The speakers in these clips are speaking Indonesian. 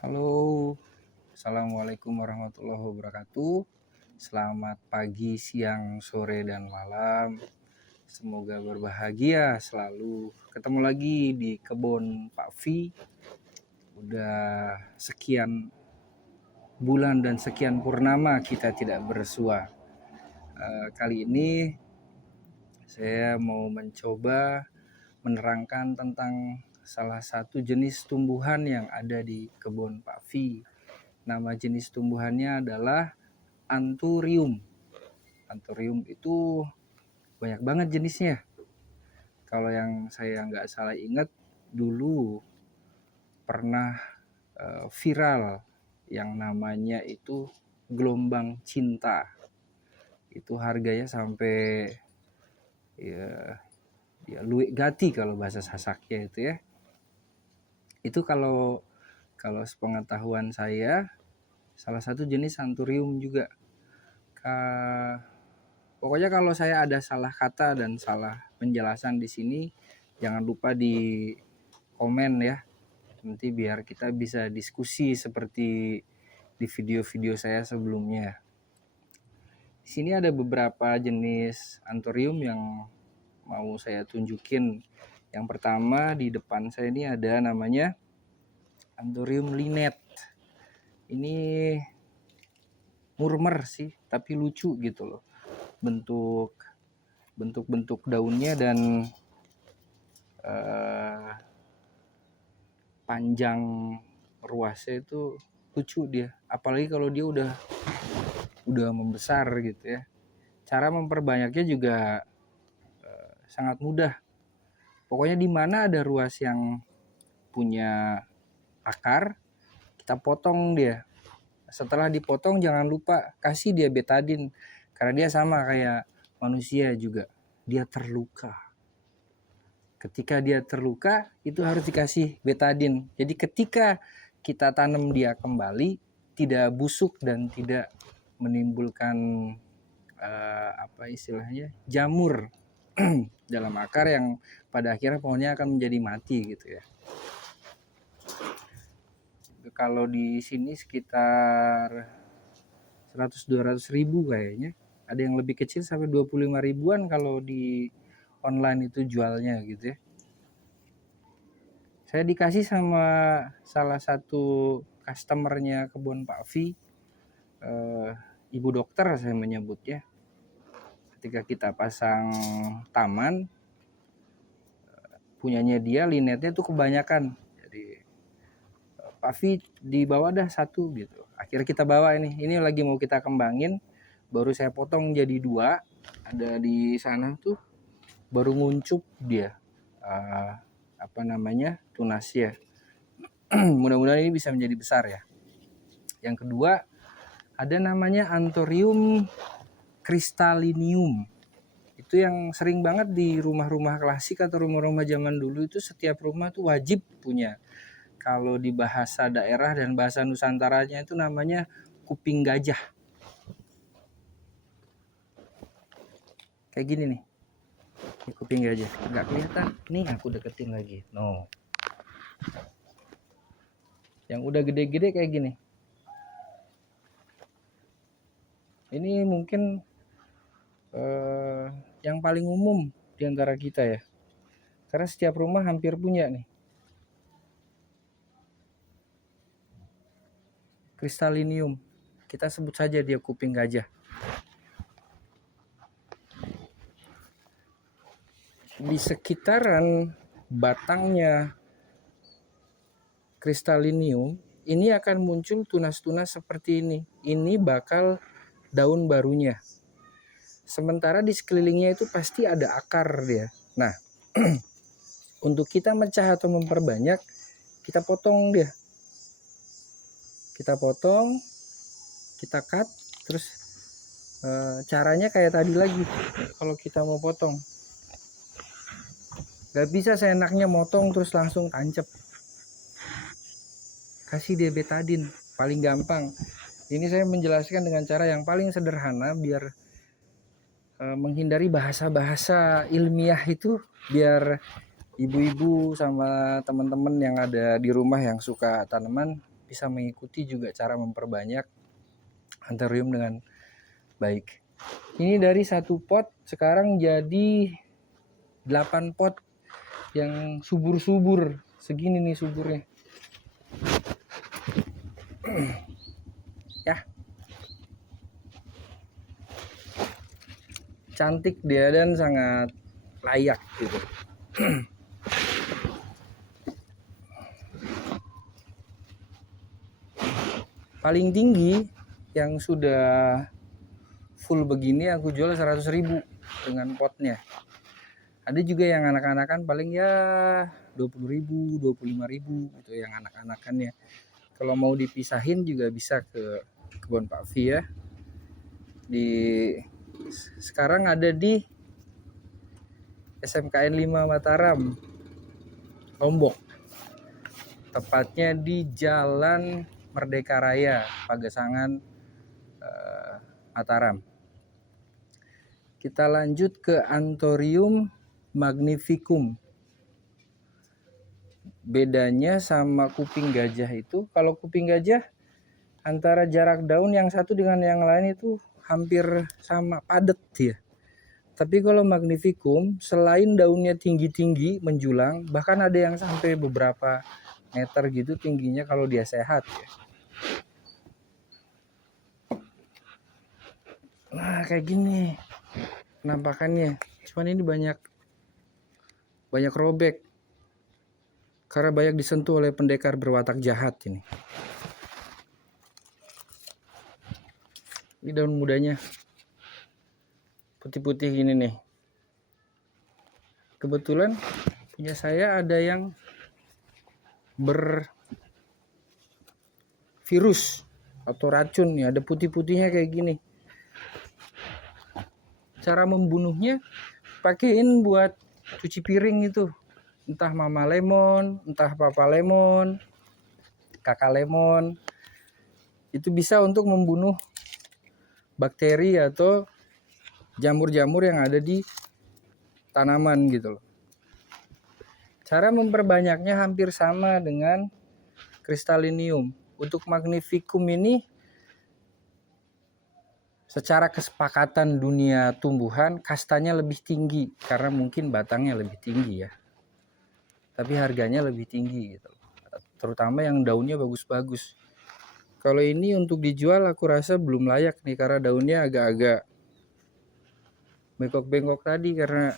Halo, Assalamualaikum warahmatullahi wabarakatuh. Selamat pagi, siang, sore, dan malam. Semoga berbahagia selalu. Ketemu lagi di kebun Pak V. Udah sekian bulan dan sekian purnama kita tidak bersua. Kali ini saya mau mencoba menerangkan tentang salah satu jenis tumbuhan yang ada di kebun Pak V. Nama jenis tumbuhannya adalah Anthurium. Anthurium itu banyak banget jenisnya. Kalau yang saya nggak salah ingat, dulu pernah viral yang namanya itu gelombang cinta. Itu harganya sampai ya luwih gati kalau bahasa Sasaknya itu ya. Itu kalau sepengetahuan saya salah satu jenis Anthurium juga. Pokoknya kalau saya ada salah kata dan salah penjelasan di sini, jangan lupa di komen ya. Nanti biar kita bisa diskusi seperti di video-video saya sebelumnya. Di sini ada beberapa jenis Anthurium yang mau saya tunjukin. Yang pertama di depan saya ini ada namanya Anthurium linet. Ini murmer sih, tapi lucu gitu loh. Bentuk daunnya dan panjang ruasnya itu lucu dia. Apalagi kalau dia udah membesar gitu ya. Cara memperbanyaknya juga sangat mudah. Pokoknya di mana ada ruas yang punya akar, kita potong dia. Setelah dipotong jangan lupa kasih dia betadin, karena dia sama kayak manusia juga, dia terluka. Ketika dia terluka itu harus dikasih betadin. Jadi ketika kita tanam dia kembali tidak busuk dan tidak menimbulkan jamur dalam akar yang pada akhirnya pohonnya akan menjadi mati gitu ya. Kalau di sini sekitar 100-200 ribu kayaknya. Ada yang lebih kecil sampai 25 ribuan kalau di online itu jualnya gitu ya. Saya dikasih sama salah satu customernya kebun Pak V, ibu dokter saya menyebutnya. Ketika kita pasang taman, punyanya dia linetnya tuh kebanyakan. Jadi Pak V dibawa dah satu gitu. Akhirnya kita bawa ini lagi mau kita kembangin, baru saya potong jadi 2. Ada di sana tuh baru nguncup dia tunasnya. Mudah-mudahan ini bisa menjadi besar ya. Yang kedua ada namanya Anthurium crystallinium. Itu yang sering banget di rumah-rumah klasik atau rumah-rumah zaman dulu itu setiap rumah tuh wajib punya. Kalau di bahasa daerah dan bahasa Nusantaranya itu namanya kuping gajah. Kayak gini nih. Ini kuping gajah. Nggak kelihatan. Nih aku deketin lagi. No. Yang udah gede-gede kayak gini. Ini mungkin yang paling umum di antara kita ya. Karena setiap rumah hampir punya nih. Crystallinium. Kita sebut saja dia kuping gajah. Di sekitaran batangnya Crystallinium ini akan muncul tunas-tunas seperti ini. Ini bakal daun barunya. Sementara di sekelilingnya itu pasti ada akar dia. Nah, untuk kita mecah atau memperbanyak, kita potong dia. Kita potong, kita cut, terus caranya kayak tadi lagi. Kalau kita mau potong, gak bisa seenaknya motong terus langsung tancap. Kasih dia betadin, paling gampang. Ini saya menjelaskan dengan cara yang paling sederhana biar menghindari bahasa-bahasa ilmiah itu, biar ibu-ibu sama teman-teman yang ada di rumah yang suka tanaman bisa mengikuti juga cara memperbanyak anthurium dengan baik. Ini dari 1 pot sekarang jadi 8 pot yang subur-subur. Segini nih suburnya. Ya. Cantik dia dan sangat layak gitu. Paling tinggi yang sudah full begini aku jual 100.000 dengan potnya. Ada juga yang anak-anakan paling ya 20.000, 25.000 gitu yang anak-anakannya. Kalau mau dipisahin juga bisa ke kebun Pak Vi ya. Sekarang ada di SMKN 5 Mataram, Lombok. Tepatnya di Jalan Merdeka Raya, Pagesangan, Mataram. Kita lanjut ke Anthurium magnificum. Bedanya sama kuping gajah itu, kalau kuping gajah antara jarak daun yang satu dengan yang lain itu hampir sama, padat ya. Tapi kalau magnificum, selain daunnya tinggi-tinggi menjulang, bahkan ada yang sampai beberapa meter gitu tingginya kalau dia sehat ya. Nah kayak gini penampakannya. Cuman ini banyak robek karena banyak disentuh oleh pendekar berwatak jahat ini. Ini daun mudanya putih-putih gini nih. Kebetulan punya saya ada yang bervirus atau racun ya, ada putih-putihnya kayak gini. Cara membunuhnya pakein buat cuci piring itu, entah mama lemon, entah papa lemon, kakak lemon. Itu bisa untuk membunuh bakteri atau jamur-jamur yang ada di tanaman gitu loh. Cara memperbanyaknya hampir sama dengan cristallinium. Untuk magnificum ini secara kesepakatan dunia tumbuhan kastanya lebih tinggi karena mungkin batangnya lebih tinggi ya. Tapi harganya lebih tinggi gitu. Terutama yang daunnya bagus-bagus. Kalau ini untuk dijual aku rasa belum layak nih karena daunnya agak-agak bengkok-bengkok tadi karena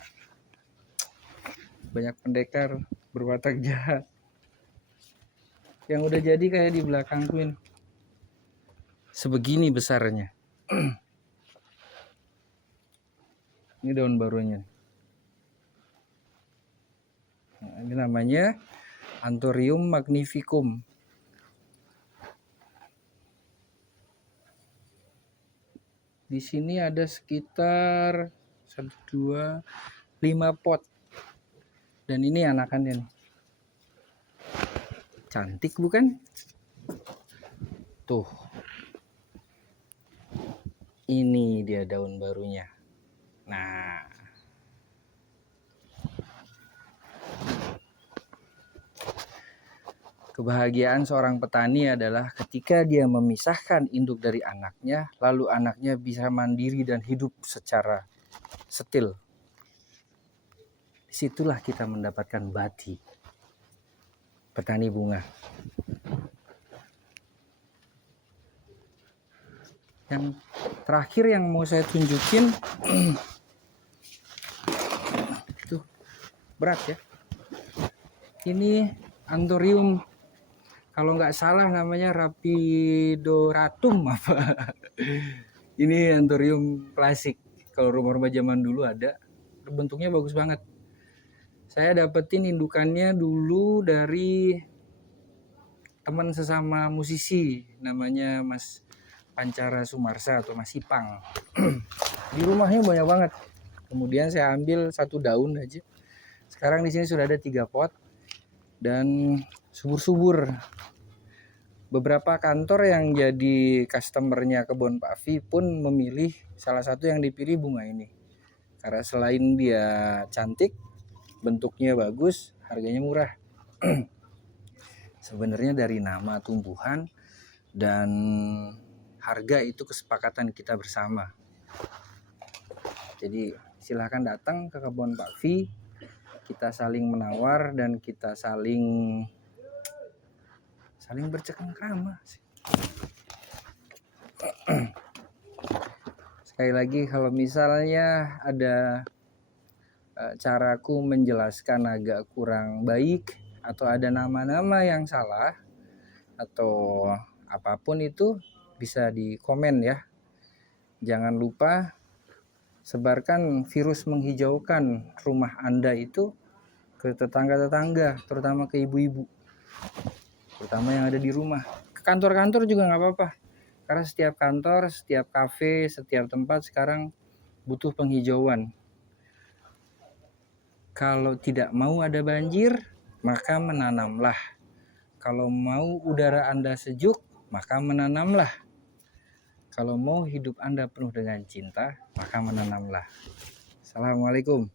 banyak pendekar berwatak jahat. Yang udah jadi kayak di belakangku ini. Sebegini besarnya. Ini daun barunya. Nah, ini namanya Anthurium magnificum. Di sini ada sekitar 1, 2, 5 pot. Dan ini anakannya nih. Cantik bukan? Tuh. Ini dia daun barunya. Nah. Kebahagiaan seorang petani adalah ketika dia memisahkan induk dari anaknya, lalu anaknya bisa mandiri dan hidup secara setil. Disitulah kita mendapatkan bati. Petani bunga. Yang terakhir yang mau saya tunjukin itu berat ya. Ini Anthurium, kalau nggak salah namanya Rapidoratum apa. Ini Anthurium klasik. Kalau rumah-rumah zaman dulu ada, bentuknya bagus banget. Saya dapetin indukannya dulu dari teman sesama musisi, namanya Mas Pancara Sumarsa atau Mas Ipang. Di rumahnya banyak banget. Kemudian saya ambil 1 daun aja. Sekarang di sini sudah ada 3 pot dan subur-subur. Beberapa kantor yang jadi customernya kebun Pak Vi pun memilih salah satu yang dipilih bunga ini. Karena selain dia cantik, bentuknya bagus, harganya murah. Sebenarnya dari nama tumbuhan dan harga itu kesepakatan kita bersama. Jadi silahkan datang ke kebun Pak V, kita saling menawar dan kita saling bercengkrama. Sekali lagi, kalau misalnya ada caraku menjelaskan agak kurang baik atau ada nama-nama yang salah atau apapun itu, bisa di komen ya. Jangan lupa sebarkan virus menghijaukan rumah Anda itu ke tetangga-tetangga, terutama ke ibu-ibu, terutama yang ada di rumah. Ke kantor-kantor juga nggak apa-apa, karena setiap kantor, setiap kafe, setiap tempat sekarang butuh penghijauan. Kalau tidak mau ada banjir, maka menanamlah. Kalau mau udara Anda sejuk, maka menanamlah. Kalau mau hidup Anda penuh dengan cinta, maka menanamlah. Assalamualaikum.